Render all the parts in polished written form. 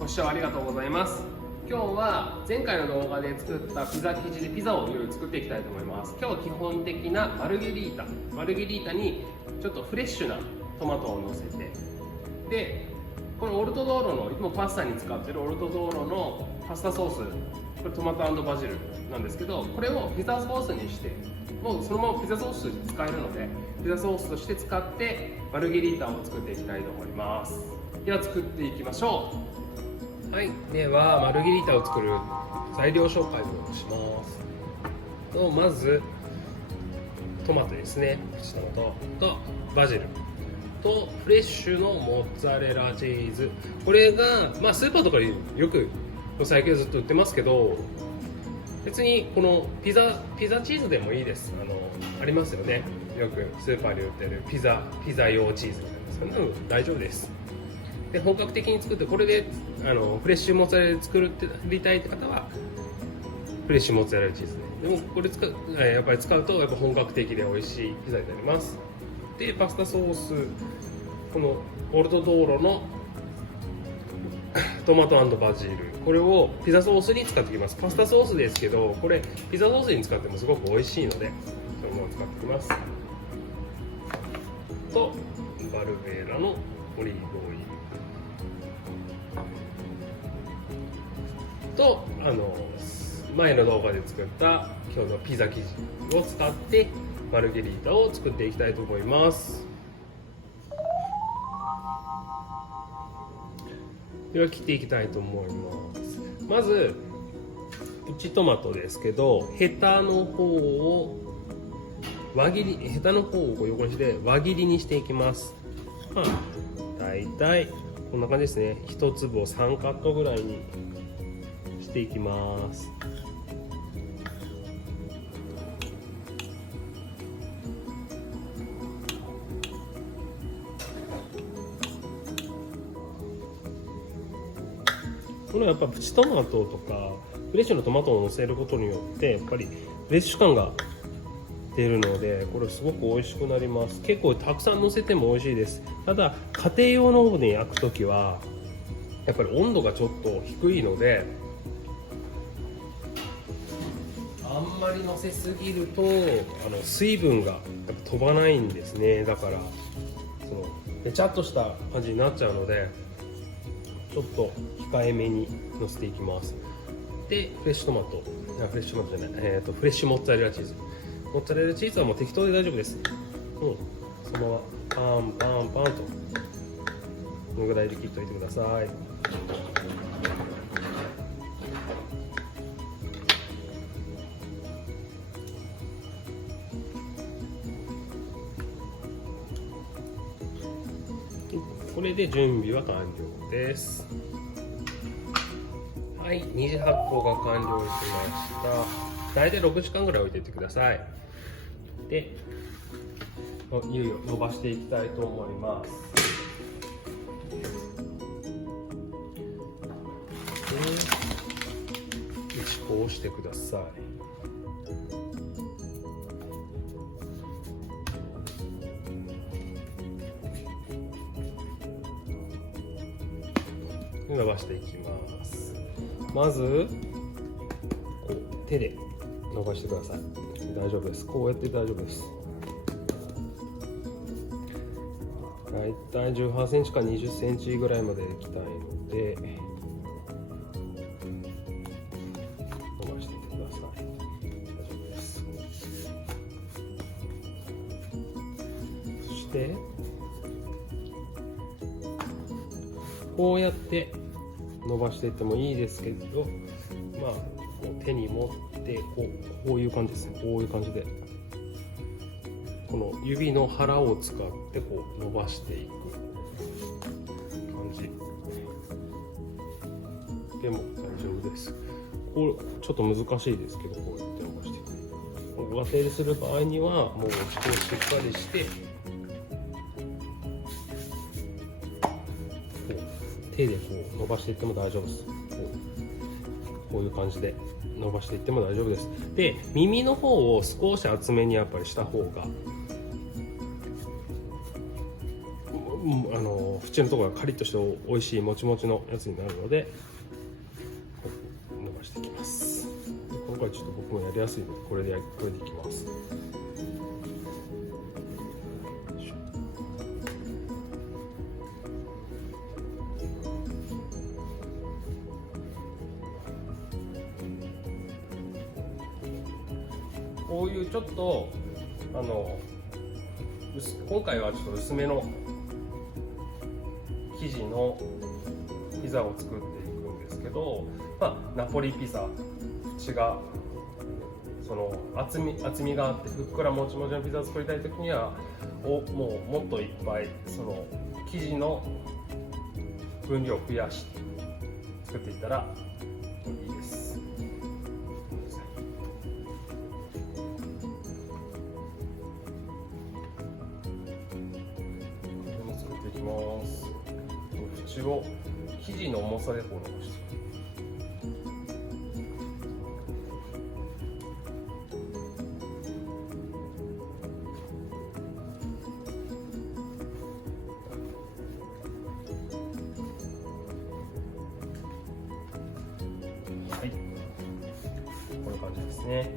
ご視聴ありがとうございます。今日は前回の動画で作ったピザ生地でピザをいろいろ作っていきたいと思います。今日は基本的なマルゲリータにちょっとフレッシュなトマトをのせて、でこのオルトドーロのいつもパスタに使ってるオルトドーロのパスタソース、これトマト&バジルなんですけど、これをピザソースにして、もうそのままピザソースとして使えるのでピザソースとして使ってマルゲリータを作っていきたいと思います。では作っていきましょう。はい、ではマルゲリータを作る材料紹介をします。とまずトマトですね、プチトマトとバジルとフレッシュのモッツァレラチーズ。これが、スーパーとかでよく最近ずっと売ってますけど、別にこのピザチーズでもいいです。ありますよね、よくスーパーで売ってるピザ用チーズみたいな、そんなの大丈夫です。で本格的に作って、これでフレッシュモッツァレラで作りたいって方はフレッシュモッツァレラチーズで、でもこれやっぱり使うとやっぱ本格的で美味しいピザになります。でパスタソース、このオルトドーロのトマト&バジル、これをピザソースに使っていきます。パスタソースですけど、これピザソースに使ってもすごく美味しいのでそのまま使っていきます。とバルベーラのオリーブオイルと前の動画で作った今日のピザ生地を使ってマルゲリータを作っていきたいと思います。では切っていきたいと思います。まずプチトマトですけど、ヘタの方を横にして輪切りにしていきます。だいたいこんな感じですね。1粒を3カットぐらいにしていきます。このやっぱプチトマトとかフレッシュのトマトをのせることによってやっぱりフレッシュ感が出るので、これすごく美味しくなります。結構たくさんのせても美味しいです。ただ家庭用の方で焼くときはやっぱり温度がちょっと低いので、あんまりのせすぎると水分がやっぱ飛ばないんですね。だからべちゃっとした感じになっちゃうので、ちょっと控えめにのせていきます。でフレッシュモッツァレラチーズ。モッツァレラチーズはもう適当で大丈夫です。そのままパンパンパンとこのぐらいで切っておいてください。これで準備は完了です。はい、二次発酵が完了しました。大体6時間ぐらい置いていってください。でいよいよ伸ばしていきたいと思います。打ち粉をしてください。伸ばしていきます。まずこう手で伸ばしてください。大丈夫です。こうやって大丈夫です。だいたい18センチか20センチぐらいまでいきたいので伸ばしていってください。大丈夫です。そしてこうやって伸ばしていってもいいですけど、手に持ってこういう感じですね。こういう感じでこの指の腹を使ってこう伸ばしていく感じでも大丈夫です。これちょっと難しいですけど、こうやって伸ばしていく。ご家庭でする場合にはもうこうしっかりして手でこう伸ばしていっても大丈夫です。こういう感じで伸ばしていっても大丈夫です。で耳の方を少し厚めにやっぱりした方が縁のところがカリッとして美味しいもちもちのやつになるので伸ばしていきます。今回ちょっと僕もやりやすいのでこれでいきます。こういうちょっと今回はちょっと薄めの生地のピザを作っていくんですけど、ナポリピザ、縁がその厚みがあってふっくらもちもちのピザを作りたい時にはもっといっぱいその生地の分量を増やして作っていったらいいです。作っていきます。縁を生地の重さでこう伸ばして。はい、こういう感じですね。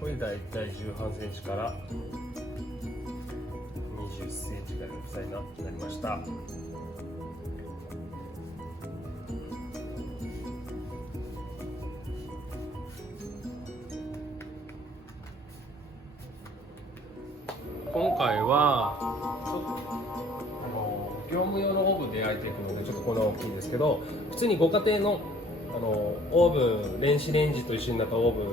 これだいたい18センチから20センチぐらいの大きさになりました。今回はちょっと業務用のオーブンで焼いていくのでちょっとこんな大きいんですけど、普通にご家庭のオーブン、電子レンジと一緒になったオーブン、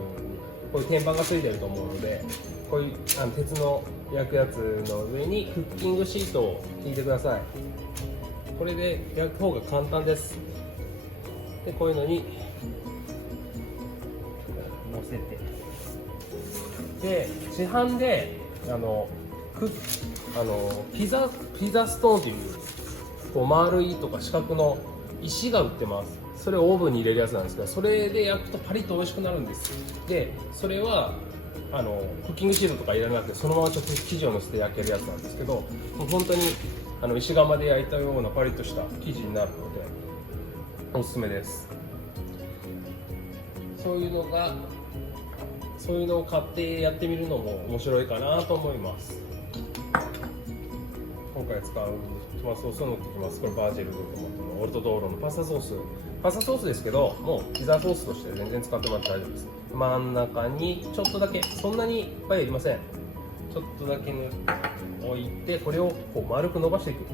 こういう天板がついてると思うので、こういう鉄の焼くやつの上にクッキングシートを引いてください。これで焼く方が簡単です。でこういうのに乗せて、で市販でピザストーンというこう丸いとか四角の石が売ってます。それをオーブンに入れるやつなんですけど、それで焼くとパリッと美味しくなるんです。でそれはクッキングシートとか入れなくてそのまま直接生地を乗せて焼けるやつなんですけど、もう本当に石窯で焼いたようなパリッとした生地になるのでおすすめです。そういうのを買ってやってみるのも面白いかなと思います。今回使うトマトソースを塗っていきます。これバージルとトマトのオルトドーロのパスタソースですけど、もうピザソースとして全然使ってもらって大丈夫です。真ん中にちょっとだけ、そんなにいっぱいはいりません。ちょっとだけ置いて、これをこう丸く伸ばしていく。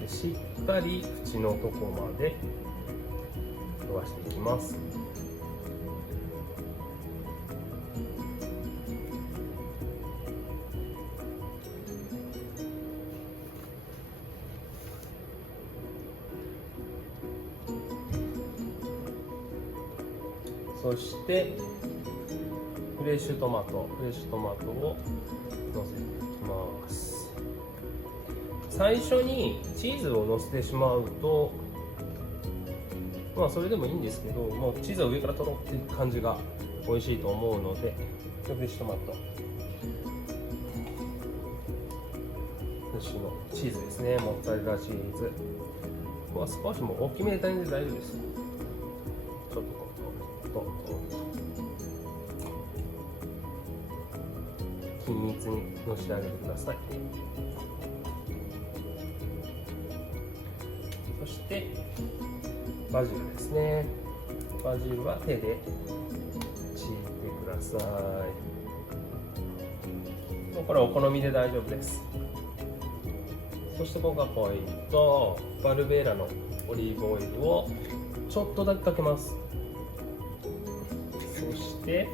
でしっかり縁のとこまで伸ばしていきます。そしてフレッシュトマトをのせていきます。最初にチーズをのせてしまうと、それでもいいんですけど、もうチーズは上からとろっていう感じが美味しいと思うので、フレッシュトマト、フレッシュのチーズですね、モッツァレラチーズ、ここは少しも大きめで大丈夫です。ちょっと均一にのし上げてください。そしてバジルですね。バジルは手でちぎってください。これはお好みで大丈夫です。そしてここがポイント、バルベーラのオリーブオイルをちょっとだけかけます。そして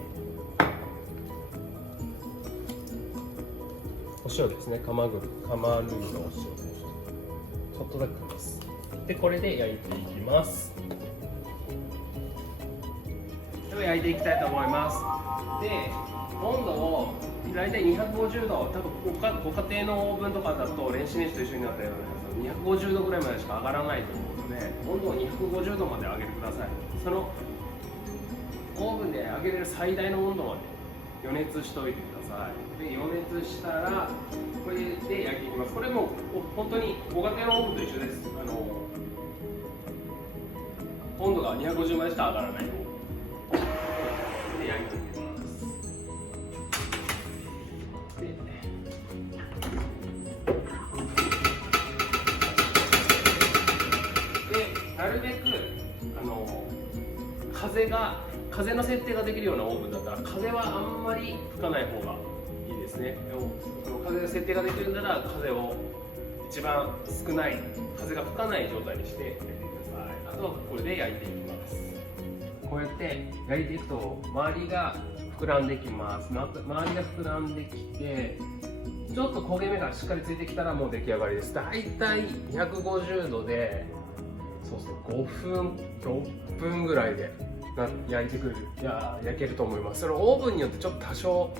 お塩ですね、カマルーのお塩、ちょっとだけかけます。でこれで焼いていきます。では焼いていきたいと思います。で温度を大体250度、多分ご家庭のオーブンとかだと電子レンジと一緒になったようなやつ250度ぐらいまでしか上がらないと思うので、温度を250度まで上げてください。そのオーブンで上げれる最大の温度まで予熱しておいてください。さい。で、予熱したら、これで焼いていきます。これも本当にご家庭のオーブンと一緒です。温度が250までしか上がらないので焼いていきます。で、なるべく風の設定ができるようなオーブンだったら、風はあんまり吹かない方がいいですね。風の設定ができるなら、風を一番少ない、風が吹かない状態にして焼いてください。あとはこれで焼いていきます。こうやって焼いていくと周りが膨らんできます。周りが膨らんできて、ちょっと焦げ目がしっかりついてきたらもう出来上がりです。だいたい250度でそうですね、5分6分ぐらいで焼けると思います。それオーブンによってちょっと多少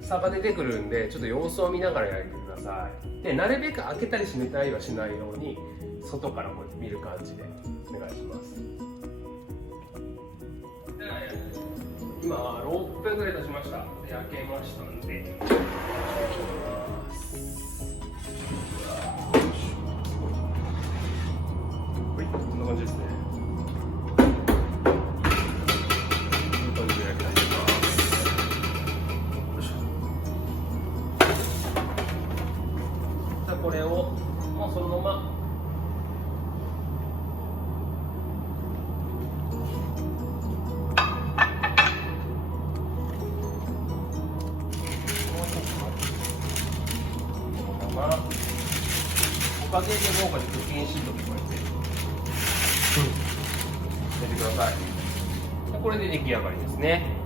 差が出てくるんで、ちょっと様子を見ながら焼いてください。で、なるべく開けたり閉めたりはしないように、外からこうやって見る感じでお願いします。今6分ぐらい経ちました。焼けましたんで、はい、こんな感じですね。これをもうそのままおかげで農家でクッキンシートとか言って入れてください。これで出来上がりですね。